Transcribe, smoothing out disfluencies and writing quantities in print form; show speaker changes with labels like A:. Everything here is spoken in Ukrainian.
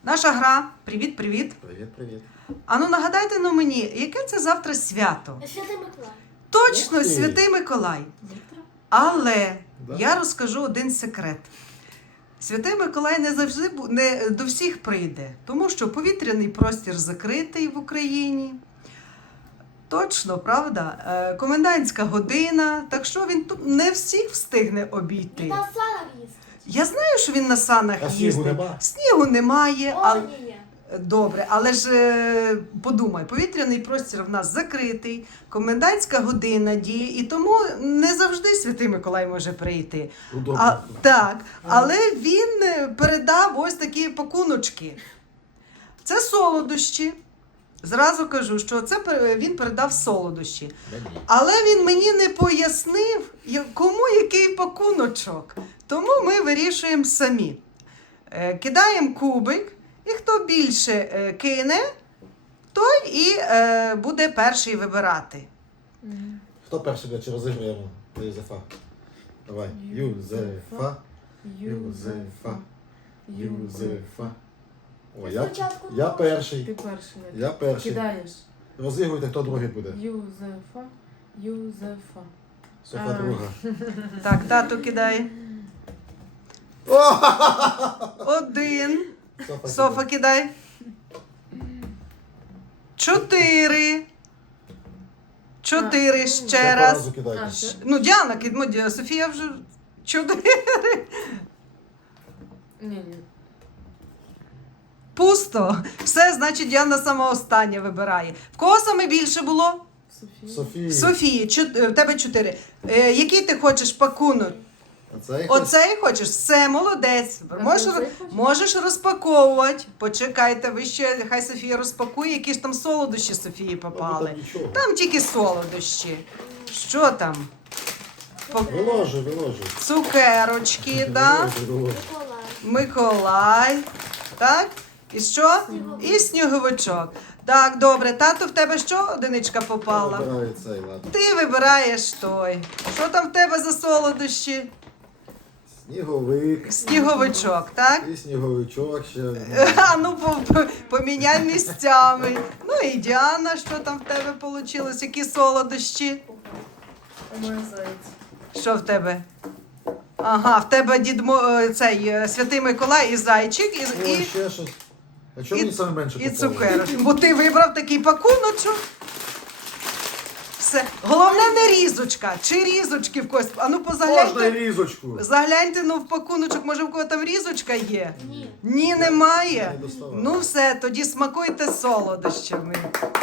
A: Наша гра. Привіт-привіт.
B: Привіт.
A: Ану, нагадайте мені, яке це завтра свято?
C: Святий Миколай.
A: Точно,
B: Ух ти.
A: Святий Миколай.
C: Завтра?
A: Але
B: Да.
A: я розкажу один секрет. Святий Миколай не завжди не до всіх прийде, тому що повітряний простір закритий в Україні. Точно, правда? Комендантська година, так що він тут не всіх встигне обійти.
C: І на санах їздить.
A: Я знаю, що він на санах
B: А снігу
A: їздить.
B: нема?
A: Снігу немає, але
C: О, ні.
A: добре, але ж подумай, повітряний простір в нас закритий, комендантська година діє, і тому не завжди Святий Миколай може прийти.
B: Удобно.
A: Так, але він передав ось такі пакуночки. Це солодощі. Зразу кажу, що це він передав солодощі.
B: Мені.
A: Але він мені не пояснив, кому який пакуночок. Тому ми вирішуємо самі. Кидаємо кубик, і хто більше кине, той і буде перший вибирати.
B: Хто перший буде, чи розіграємо Юзефа? Давай. Юзефа. О,
C: Спочатку
B: я
C: можна.
B: перший.
D: Ти перший.
B: Я перший.
D: Кидаєш.
B: Розігруйте, хто другий буде.
D: Юзефа.
B: Софа друга.
A: Так, тату кидає. Один. Софа кидай. 4. 4 ще раз.
B: Кидайте.
A: Ну, Діана, Софія вже 4.
D: Ні.
A: Пусто. Все, значить, Діана сама остання вибирає. В кого саме більше було?
D: Софія.
B: Софії.
A: Софії, в тебе 4. Який ти хочеш пакунок? Оцей хочеш? Все, молодець.
D: Оцей хочеш?
A: Можеш розпаковувати. Почекайте, ви ще, хай Софія розпакує, які ж там солодощі Софії попали. Там тільки солодощі. Що там?
B: Виложуй.
A: Цукерочки, так?
B: Виложуй.
C: Миколай.
A: Миколай. Так? І що? І сніговичок. Так, добре. Тато, в тебе що одиничка попала?
B: Вибираю цей, ладно.
A: Ти вибираєш той. Що там в тебе за солодощі?
B: Сніговик.
A: Сніговичок, так?
B: І сніговичок ще.
A: А ну поміняй місцями. Ну і Діана, що там в тебе вийшло? Які солодощі?
D: Моя зайця.
A: Що в тебе? Ага, в тебе цей Святий Миколай і зайчик,
B: О, ще щось. А чому
A: і-
B: мені саме менше
A: і
B: попало?
A: цукерочки. Бо ти вибрав такий пакуночок. Все. Головне не різочка. Чи різочки в когось. А ну
B: Можна і
A: позагляньте.
B: різочку.
A: Загляньте в пакуночок, може в кого там різочка є?
C: Ні.
A: Ні, немає.
B: Не доставав.
A: Ну все, тоді смакуйте солодощами.